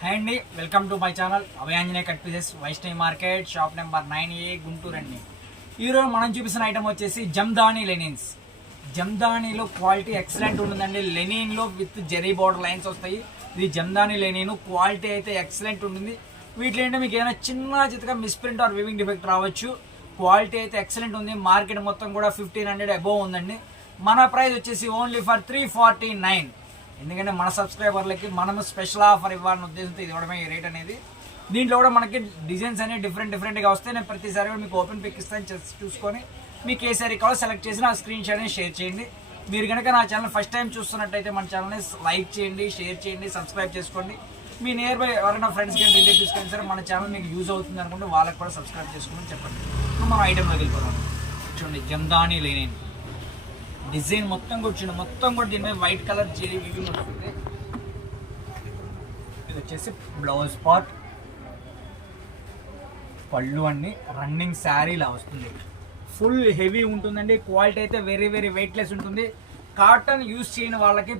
Hi అండి welcome to my channel Abhayanjaneya cut pieces Vaishnavi market shop number nine A Guntur అండి. ఈరోజు మనం చూపిస్తున్న ఐటమ్ వచ్చేసి జమ్దాని లెనిన్స్ జమ్దానీలో క్వాలిటీ ఎక్సలెంట్ ఉంటుందండి. లెనిన్లో విత్ జెరీ బోర్డర్ లైన్స్ వస్తాయి. ఇది జమ్దాని లెనిన్ క్వాలిటీ అయితే ఎక్సలెంట్ ఉంటుంది. వీటిలో ఏంటంటే మీకు ఏదైనా చిన్న చిత్తగా మిస్ప్రింట్ ఆర్ వివింగ్ డిఫెక్ట్ రావచ్చు. క్వాలిటీ అయితే ఎక్సలెంట్ ఉంది. మార్కెట్ మొత్తం కూడా ఫిఫ్టీన్ హండ్రెడ్ అబోవ్ ఉందండి. మన ప్రైస్ వచ్చేసి only for three forty nine ఎందుకంటే మన సబ్స్క్రైబర్లకి మనము స్పెషల్ ఆఫర్ ఇవ్వాలనే ఉద్దేశంతో ఇది ఇవ్వడమే ఈ రేట్ అనేది. దీంట్లో కూడా మనకి డిజైన్స్ అనేవి డిఫరెంట్ డిఫరెంట్గా వస్తే నేను ప్రతిసారి కూడా మీకు ఓపెన్ పిక్ ఇస్తాను చూసుకొని. మీకు ఏ సారీ కావాలో సెలెక్ట్ చేసి నా స్క్రీన్ షాట్ అనేది షేర్ చేయండి. మీరు కనుక నా ఛానల్ ఫస్ట్ టైం చూస్తున్నట్టయితే మన ఛానల్ని లైక్ చేయండి షేర్ చేయండి సబ్స్క్రైబ్ చేసుకోండి. మీ నియర్ బై ఎవరైనా ఫ్రెండ్స్ కానీ రిలేటివ్స్ కానీ సరే మన ఛానల్ మీకు యూజ్ అవుతుంది అనుకుంటే వాళ్ళకి కూడా సబ్స్క్రైబ్ చేసుకోమని చెప్పండి. మనం ఐటెంలోకి వెళ్ళిపోదాం. చూడండి జందాని లేని డిజైన్ మొత్తం కూర్చుండి మొత్తం కూడా దీని మీద వైట్ కలర్ జెరీ వివింగ్ వస్తుంది. ఇది వచ్చేసి బ్లౌజ్ పార్ట్. పళ్ళు అన్ని రన్నింగ్ శారీలా వస్తుంది. ఫుల్ హెవీ ఉంటుందండి క్వాలిటీ అయితే వెరీ వెరీ వెయిట్లెస్ ఉంటుంది. కాటన్ యూస్ చేయని వాళ్ళకి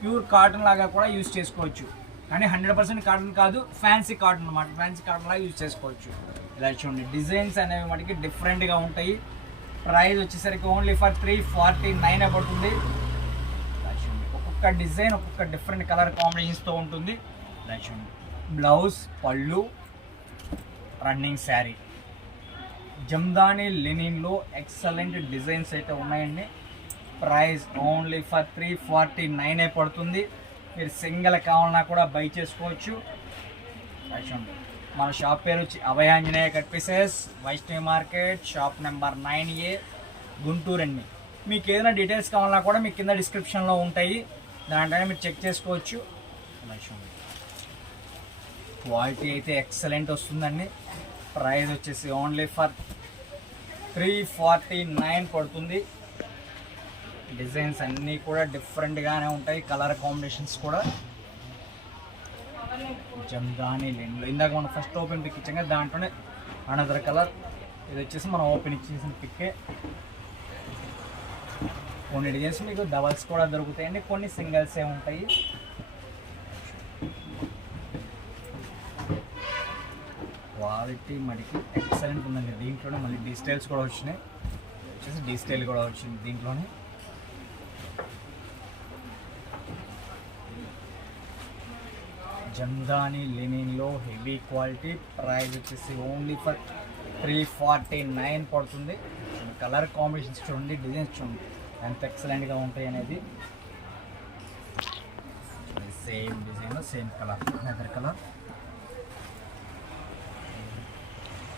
ప్యూర్ కాటన్ లాగా కూడా యూస్ చేసుకోవచ్చు. కానీ హండ్రెడ్ పర్సెంట్ కాటన్ కాదు ఫ్యాన్సీ కాటన్ అనమాట ఫ్యాన్సీ కాటన్ లాగా యూస్ చేసుకోవచ్చు. ఇలా చూడండి డిజైన్స్ అనేవి మనకి డిఫరెంట్గా ఉంటాయి. ప్రైస్ వచ్చేసరికి only for three forty nine పడుతుంది. ఒక్కొక్క డిజైన్ ఒక్కొక్క డిఫరెంట్ కలర్ కాంబినేషన్స్తో ఉంటుంది. బ్లౌజ్ పళ్ళు రన్నింగ్ శారీ. జమ్దాని లెనిన్లో ఎక్సలెంట్ డిజైన్స్ అయితే ఉన్నాయండి. Price only for three forty నైనే పడుతుంది. మీరు సింగిల్ కావాలన్నా కూడా బై చేసుకోవచ్చు. చూడండి మన షాప్ పేరు వచ్చి Abhayanjaneya cut pieces Vaishnavi market shop number nine A Guntur అండి. మీకు ఏదైనా డీటెయిల్స్ కావాలన్నా కూడా మీకు కింద డిస్క్రిప్షన్లో ఉంటాయి. దాంట్లో మీరు చెక్ చేసుకోవచ్చు. క్వాలిటీ అయితే ఎక్సలెంట్ వస్తుందండి. ప్రైస్ వచ్చేసి only for three forty nine పడుతుంది. డిజైన్స్ అన్నీ కూడా డిఫరెంట్గానే ఉంటాయి. కలర్ కాంబినేషన్స్ కూడా. జమ్దాని లెన్లో. ఇందాక మనం ఫస్ట్ ఓపెన్ పిక్ ఇచ్చాం కదా దాంట్లోనే అనదర్ కలర్ ఇది వచ్చేసి మనం ఓపెన్ ఇచ్చేసిన పిక్కే కొన్ని డిజైన్స్ మీకు డబల్స్ కూడా దొరుకుతాయండి కొన్ని సింగిల్సే ఉంటాయి. క్వాలిటీ మనకి ఎక్సలెంట్ ఉందండి. దీంట్లోనే మళ్ళీ డిజిటల్స్ కూడా వచ్చినాయి. వచ్చేసి డిజిటల్ కూడా వచ్చింది దీంట్లోనే. జందాని లెనిన్లో హెవీ క్వాలిటీ ప్రైస్ వచ్చేసి only for three forty nine పడుతుంది కలర్ కాంబినేషన్స్ చూడండి డిజైన్స్ చూడండి ఎంత ఎక్సలెంట్గా ఉంటాయి అనేది. Same design same colour other colour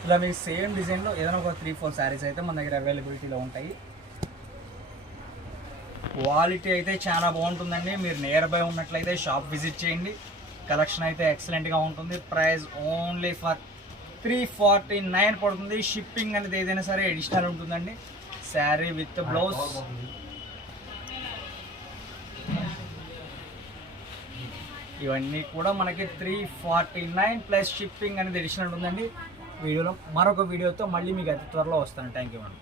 ఇలా మీకు సేమ్ డిజైన్లో ఏదైనా ఒక త్రీ ఫోర్ శారీస్ అయితే మన దగ్గర అవైలబిలిటీలో ఉంటాయి. క్వాలిటీ అయితే చాలా బాగుంటుందండి. మీరు నియర్ బై ఉన్నట్లయితే షాప్ విజిట్ చేయండి. కలెక్షన్ అయితే ఎక్సలెంట్గా ఉంటుంది. Price only for three forty nine పడుతుంది. షిప్పింగ్ అనేది ఏదైనా సరే అడిషనల్ ఉంటుందండి. శారీ విత్ బ్లౌజ్ ఇవన్నీ కూడా మనకి three forty nine plus shipping అనేది అడిషనల్ ఉందండి. వీడియోలో మరొక వీడియోతో మళ్ళీ మీకు అతి త్వరలో వస్తాను. Thank you madam